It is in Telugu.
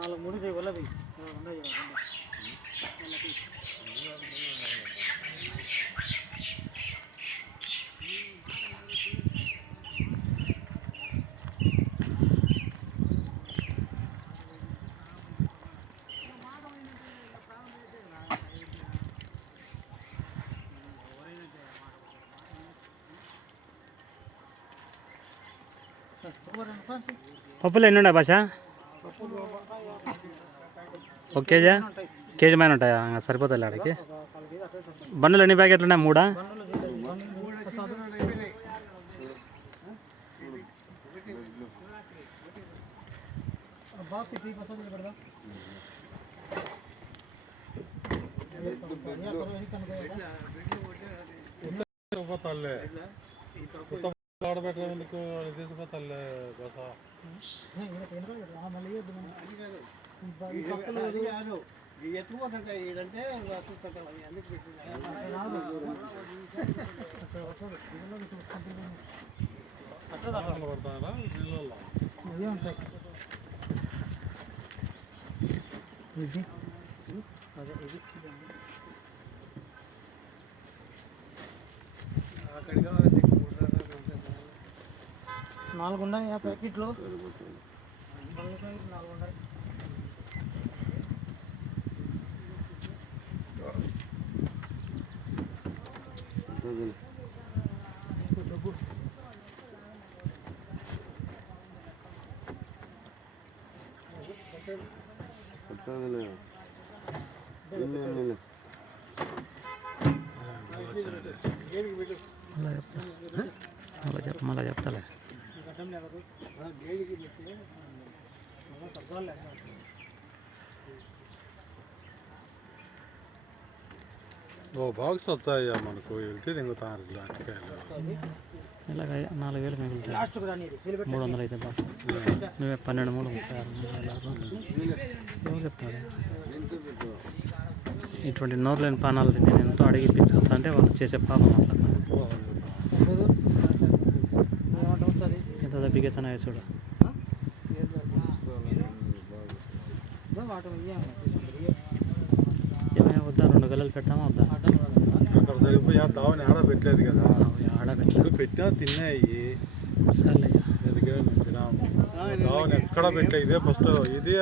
నాలుగు మూడు చేయగలది పప్పులు ఎన్ని ఉన్నాయి భాష? ఒక కేజీ మైన ఉంటాయా? సరిపోతాయి ఆడికి. బండ్లు ఎన్ని ప్యాకెట్లు ఉన్నాయి? మూడా? ఆడబెట్టేందుకు తీసుకుపోతాలే బస ఎత్తుకోతుంటే పడతారా నీళ్ళల్లో ఇది అదే ఇది అక్కడికి 4 ఉన్నాయి ఆ ప్యాకెట్లో 4 ఉన్నాయి. మళ్ళా చెప్తాలే. ఓ బాక్స్ వచ్చాయ్యా మనకు వెళ్తే దింగుతారు అరటికాయలు. ఇలాగ 4000 మిగులుతాయి. 300 అయితే బాగా నువ్వే 12 3 36 చెప్తాడు. ఇటువంటి నోరు లేని పానాలు నేను ఎంతో అడిగి ఇప్పించుకొస్తా అంటే వాళ్ళు చేసే పాపం అట్లా ఎంత దెబ్బకెత్తనాయో చూడు. ఏమైనా వద్దా? 2 గల్లలు పెట్టామా వద్దా? అక్కడ సరిపోయి దావని ఆడ పెట్టలేదు కదా, ఆడ పెట్టలేదు. పెట్టా తిన్నాయి. సర్లే దావని ఎక్కడ పెట్టలే. ఇదే ఫస్ట్. ఇదే